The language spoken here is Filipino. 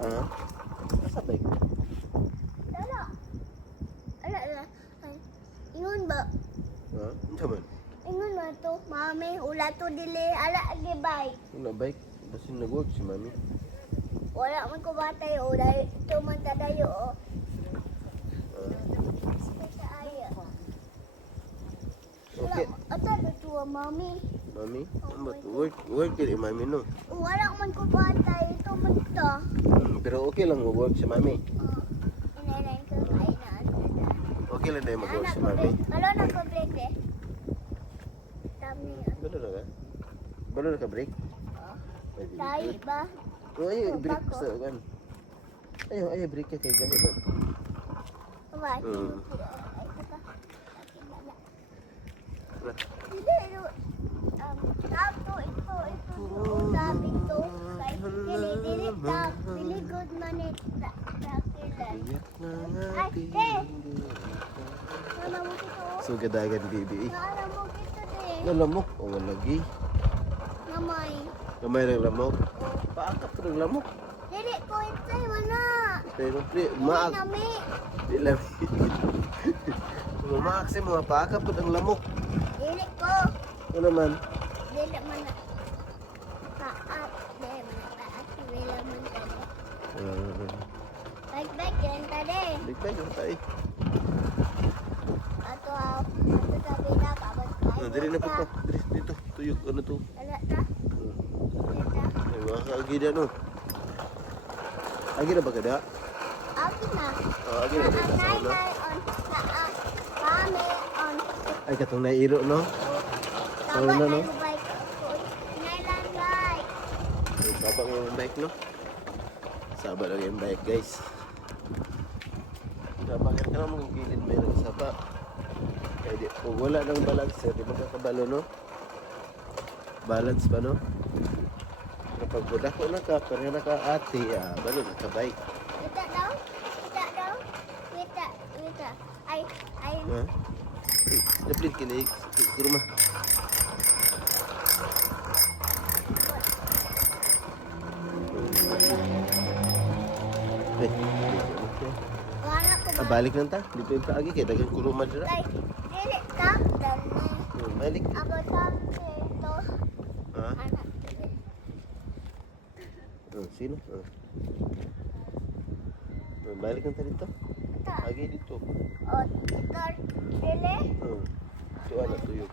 Ah, sabay. Dala. Ala. Ingon ba? Ha? Unsa man? Ingon ba to? Mami, ula to dili. Ala, gibay. Una bike, basin nag-work si mami. Wala man ko batay. Ula, ito man tadayo. Sa aya. Okay. Ata na to, mami. Mami, ano ba to? Work kay mami no. Wala man ko batay. Ito man to. Pero okay lang mag-work si mami. Inayin ko. Ay, Okay lang na mag-work si mami. Ano na ko break eh? Dami yun. Balo na ka? Balo na ka break? Tayo ba? Oh, ayaw, break sa kan. Ayaw, break ka kay ganito. Ba? Hmm. Hindi, ito, sabi to, kay dili ta, dili good man it, takilan. Ay, mama mo ito, So gadagan bibi. maala mo ito din, Lamok o lagi. mamay. Gamay ng lamok. Paakap ka ng lamok. Dili ko ito, wala. Pero pre, Dili maak. nami. Di lang. Maak si mga paakap ka ng lamok. Dili ko, Ano naman? dili man na. Paat, dili man na paat, dili man tadi. Baik-baik yan tadi. Big-big ang tayo. Ato sabi na, kabantay. Dili na po ka. Dito. Tuyok ano to. Ala ta? Ala ta? Ay, mga kaagida no. Agi na ba kada? Aki na. Agi na ba kada? Naay on, kami on. Ay, katong nairo no. Tama na, na no? yung bike ko. Nailan bike. Ay, sabak yung bike no. Sabak lang yung bike guys. Sabakan ka naman kung gilid may nagsaba. Kaya di, kung wala ng balance, di magkakabalo no. Balance ba no? Kapag budak ko na ka, pero naka-ati, balo naka-bike. Kita daw? Kita. Ay. Ha? Daplin kini, kurma. Wala ko ba? Balik lang ta. Dito yung kaagi kaya dagang kuruma dira. Kay, dili ta. Dali. Balik. Ako sabi ito. Ha? Anak. Sino? Balik lang ta dito. Ito. Agi dito. O, ito. Dili. Ito anak tuyok.